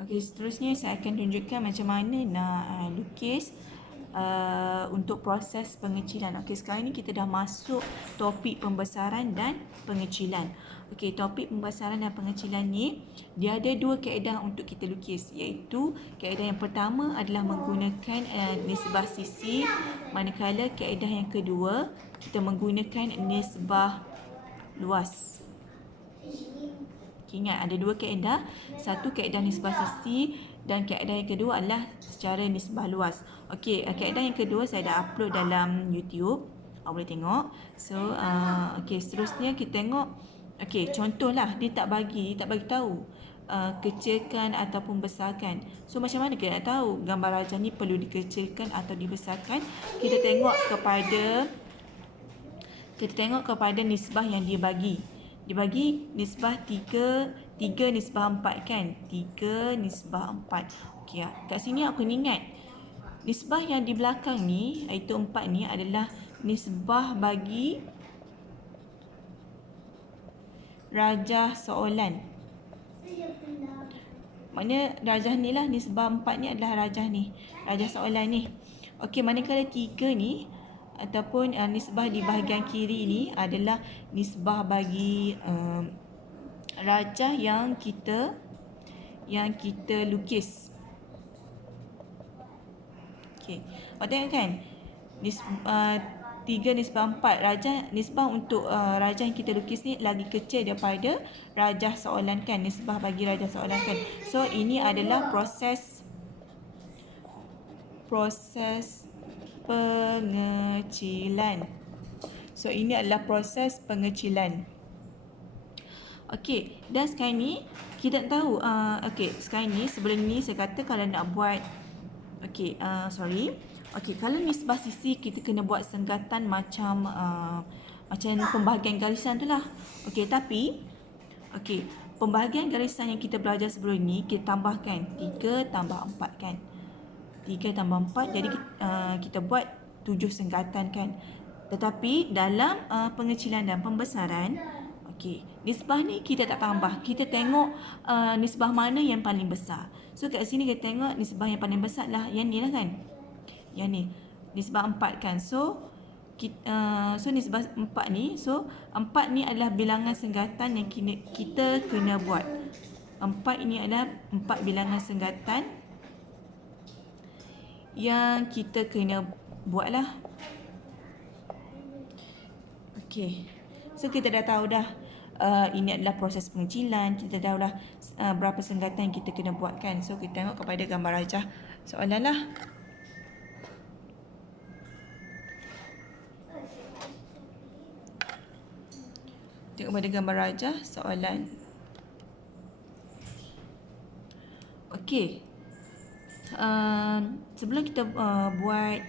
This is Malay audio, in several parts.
Okey, seterusnya saya akan tunjukkan macam mana nak lukis untuk proses pengecilan. Okey, sekarang ni kita dah masuk topik pembesaran dan pengecilan. Okey, topik pembesaran dan pengecilan ni dia ada dua kaedah untuk kita lukis, iaitu kaedah yang pertama adalah menggunakan nisbah sisi, manakala kaedah yang kedua kita menggunakan nisbah luas. Ingat ada dua kaedah, satu kaedah nisbah sisi dan kaedah yang kedua adalah secara nisbah luas. Okey, kaedah yang kedua saya dah upload dalam YouTube. Awak boleh tengok. So, okey, seterusnya kita tengok. Okey, contohlah dia tak bagi tahu kecilkan ataupun besarkan. So, macam mana kita nak tahu gambar rajah ni perlu dikecilkan atau dibesarkan? Kita tengok kepada nisbah yang dia bagi. Dia bagi nisbah 3 nisbah 4 kan? 3 nisbah 4. Okey, kat sini aku ingat nisbah yang di belakang ni, iaitu 4 ni adalah nisbah bagi rajah soalan. Maknanya rajah ni lah, nisbah 4 ni adalah rajah ni, rajah soalan ni. Okey, manakala 3 ni ataupun nisbah di bahagian kiri ni adalah nisbah bagi rajah yang kita lukis. Okey, awak tengok kan? 3 nisbah 4, rajah nisbah untuk rajah yang kita lukis ni lagi kecil daripada rajah soalan kan, nisbah bagi rajah soalan kan. So ini adalah proses pengecilan. So ini adalah proses pengecilan. Okey, dan sekarang ni kita tahu okey, sekarang ni sebelum ni saya kata kalau nak buat okey, kalau nisbah sisi kita kena buat senggatan macam pembahagian garisan tu lah. Okey, tapi pembahagian garisan yang kita belajar sebelum ni kita tambahkan 3 tambah 4 kan. 3 tambah 4, jadi kita buat 7 senggatan kan. Tetapi dalam pengecilan dan pembesaran, nisbah ni kita tak tambah. Kita tengok nisbah mana yang paling besar. So kat sini kita tengok nisbah yang paling besar lah yang ni lah kan. Yang ni nisbah 4 kan. So nisbah 4 ni, 4 ni adalah bilangan senggatan yang kita kena buat. 4 ini adalah 4 bilangan senggatan yang kita kena buat lah. Okey, so kita dah tahu dah ini adalah proses pengecilan. Kita tahu dah berapa senggatan yang kita kena buat kan. So kita tengok kepada gambar rajah soalan lah. Tengok pada gambar rajah soalan. Okey, sebelum kita buat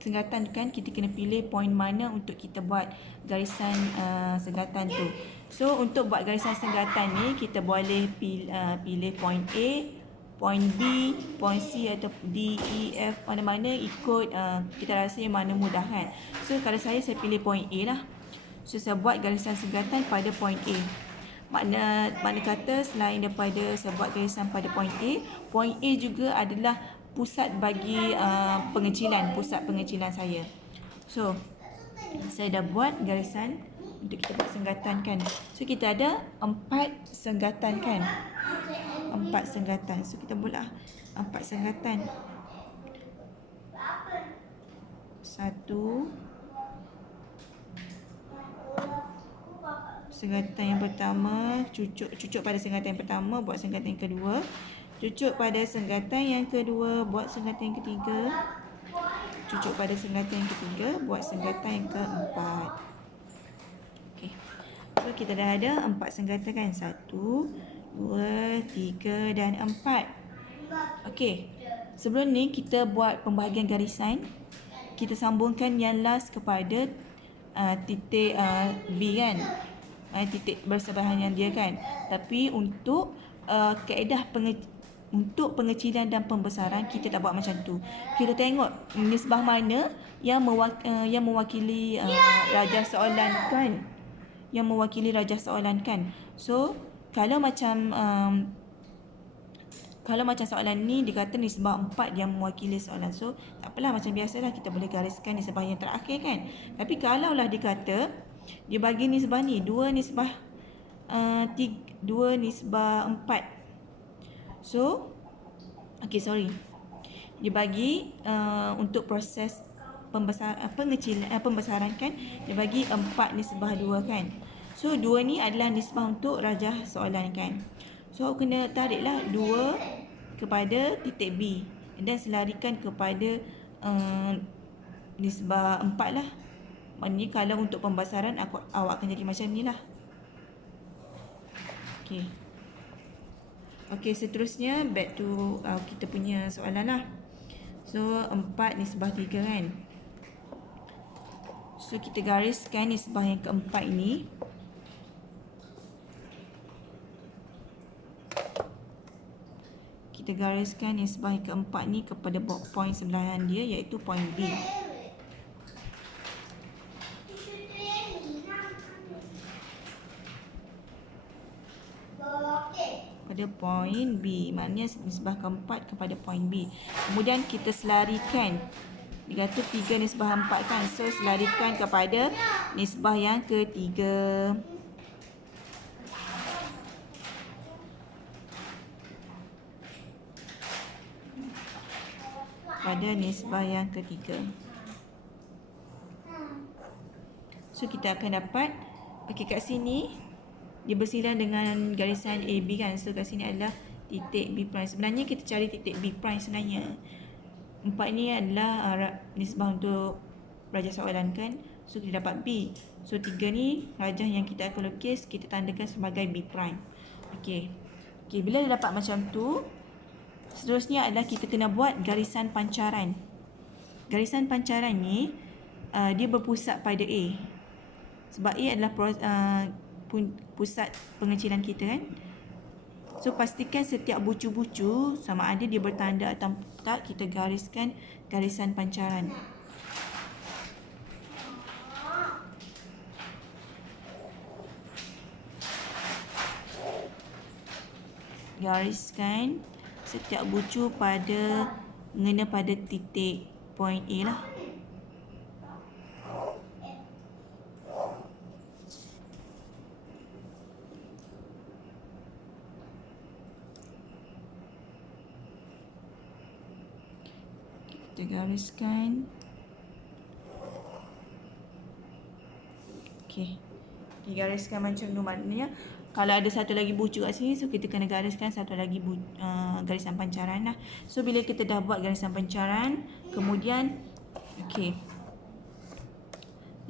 senggatan kan, kita kena pilih poin mana untuk kita buat garisan senggatan tu. So untuk buat garisan senggatan ni kita boleh pilih poin A, poin B, poin C atau D, E, F, mana-mana ikut kita rasa yang mana mudah kan. So kalau saya pilih poin A lah. So saya buat garisan senggatan pada poin A. Mana kata selain daripada saya buat garisan pada poin A juga adalah pusat bagi pusat pengecilan saya. So saya dah buat garisan untuk kita buat senggatan kan. So kita ada 4 senggatan kan. 4 senggatan. So kita buatlah 4 senggatan. 1 senggatan yang pertama, cucuk pada senggatan yang pertama, buat senggatan yang kedua. Cucuk pada senggatan yang kedua, buat senggatan yang ketiga. Cucuk pada senggatan yang ketiga, buat senggatan yang keempat. Okey. So kita dah ada 4 senggatan kan. 1, 2, 3 dan 4. Okey. Sebelum ni kita buat pembahagian garisan. Kita sambungkan yang last kepada titik B kan. Titik bersebelahan dia kan. Tapi untuk kaedah untuk pengecilan dan pembesaran kita tak buat macam tu. Kita tengok nisbah mana yang mewakili rajah soalan kan. Yang mewakili rajah soalan kan. So kalau macam kalau macam soalan ni dikata nisbah 4 yang mewakili soalan. So tak apalah, macam biasalah kita boleh gariskan nisbah yang terakhir kan. Tapi kalaulah dikata dia bagi nisbah ni 2 nisbah 2 nisbah 4. So dia bagi untuk proses pembesaran kan, dia bagi 4 nisbah 2 kan. So 2 ni adalah nisbah untuk rajah soalan kan. So kena tariklah 2 kepada titik B dan selarikan kepada nisbah 4 lah. Maknanya kalau untuk pembesaran awak akan jadi macam ni lah. Okey, seterusnya back to kita punya soalan lah. So 4 nisbah 3 kan. So kita gariskan nisbah yang keempat ini. Kita gariskan nisbah yang keempat ni kepada point sebelahan dia, iaitu point B. Pada point B, maknanya nisbah keempat kepada point B. Kemudian kita selarikan. Dia kata 3 nisbah 4 kan. So selarikan kepada nisbah yang ketiga. Pada nisbah yang ketiga. So kita akan dapat, kat sini dia bersila dengan garisan AB kan. So kat sini adalah titik B prime. Sebenarnya kita cari titik B prime sebenarnya. 4 ni adalah nisbah untuk rajah soalan kan. So kita dapat B. So 3 ni rajah yang kita akan lukis, kita tandakan sebagai B prime. Okey, bila dia dapat macam tu, seterusnya adalah kita kena buat garisan pancaran. Garisan pancaran ni dia berpusat pada A. Sebab A adalah pusat pengecilan kita kan. So pastikan setiap bucu-bucu sama ada dia bertanda atau tak, kita gariskan garisan pancaran. Gariskan setiap bucu mengena pada titik point A lah. Kita gariskan. Okey. Digariskan macam tu, maknanya kalau ada satu lagi bucu kat sini, so kita kena gariskan satu lagi garisan pancaran lah. So bila kita dah buat garisan pancaran, kemudian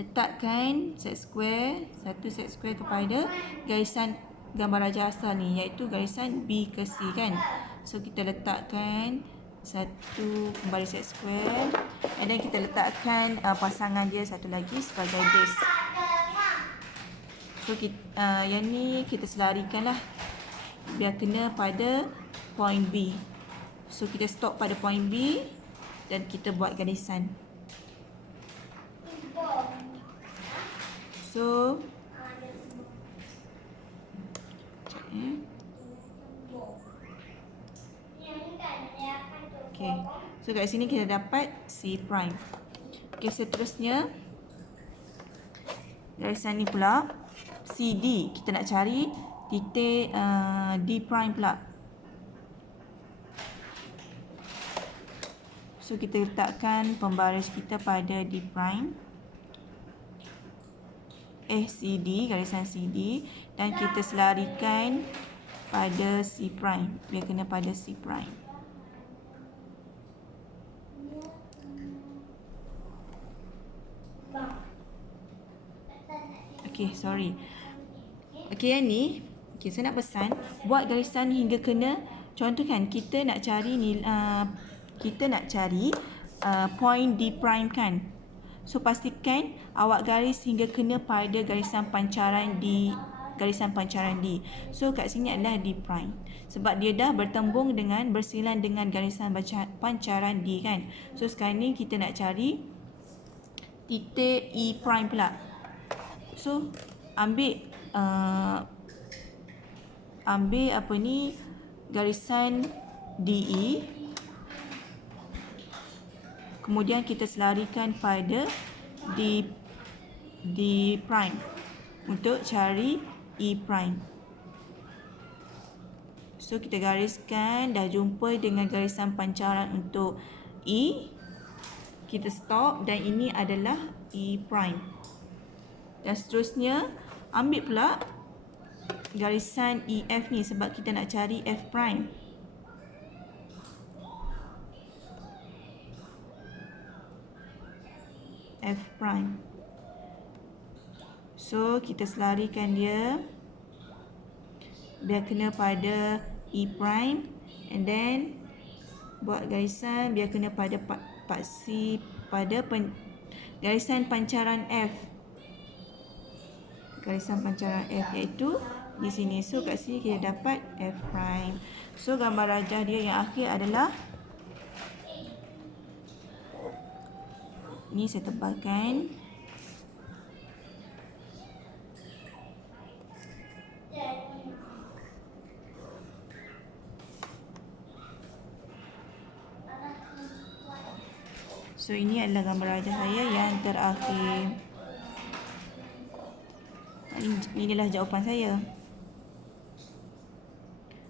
letakkan satu set square kepada garisan gambar rajah asal ni, iaitu garisan B ke C kan. So kita letakkan satu kembali set square, and then kita letakkan pasangan dia satu lagi sebagai base. So yang ni kita selarikan lah biar kena pada point B. So kita stop pada point B dan kita buat garisan. So so kat sini kita dapat C prime. Seterusnya garisan ni pula CD, kita nak cari titik D prime pula. So kita letakkan pembaris kita pada D prime, CD, garisan CD, dan kita selarikan pada C prime, dia kena pada C prime. Yang ni saya nak pesan buat garisan hingga kena. Contoh kan, kita nak cari point D prime kan. So pastikan awak garis hingga kena pada garisan pancaran D. So kat sini adalah D prime, sebab dia dah bersilang dengan garisan pancaran D kan. So sekarang ni kita nak cari titik E prime pula. So ambil garisan DE. Kemudian kita selarikan pada D prime untuk cari E prime. So kita gariskan, dah jumpa dengan garisan pancaran untuk E. Kita stop dan ini adalah E prime. Dan seterusnya ambil pula garisan EF ni sebab kita nak cari F prime. F prime. So kita selarikan dia biar kena pada E prime, and then buat garisan biar kena pada paksi pada garisan pancaran F. Garisan pancaran F iaitu di sini. So kat sini kita dapat F prime. So gambar rajah dia yang akhir adalah ni, saya tebalkan. So ini adalah gambar rajah saya yang terakhir. Ini adalah jawapan saya.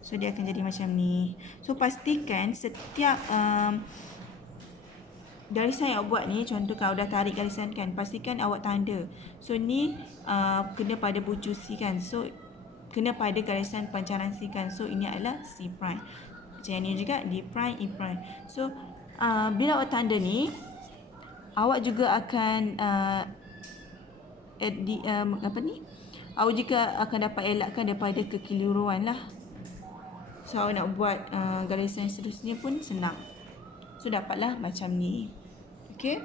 So dia akan jadi macam ni. So pastikan setiap garisan yang awak buat ni, contoh kalau dah tarik garisan kan, pastikan awak tanda. So ni kena pada bucu C kan. So kena pada garisan pancaran C kan. So ini adalah C prime. Macam ni juga D prime, E prime. So bila awak tanda ni, awak juga akan awak juga akan dapat elakkan daripada kekeliruan lah. So awak nak buat garisan seterusnya pun senang. So dapatlah macam ni. Okay.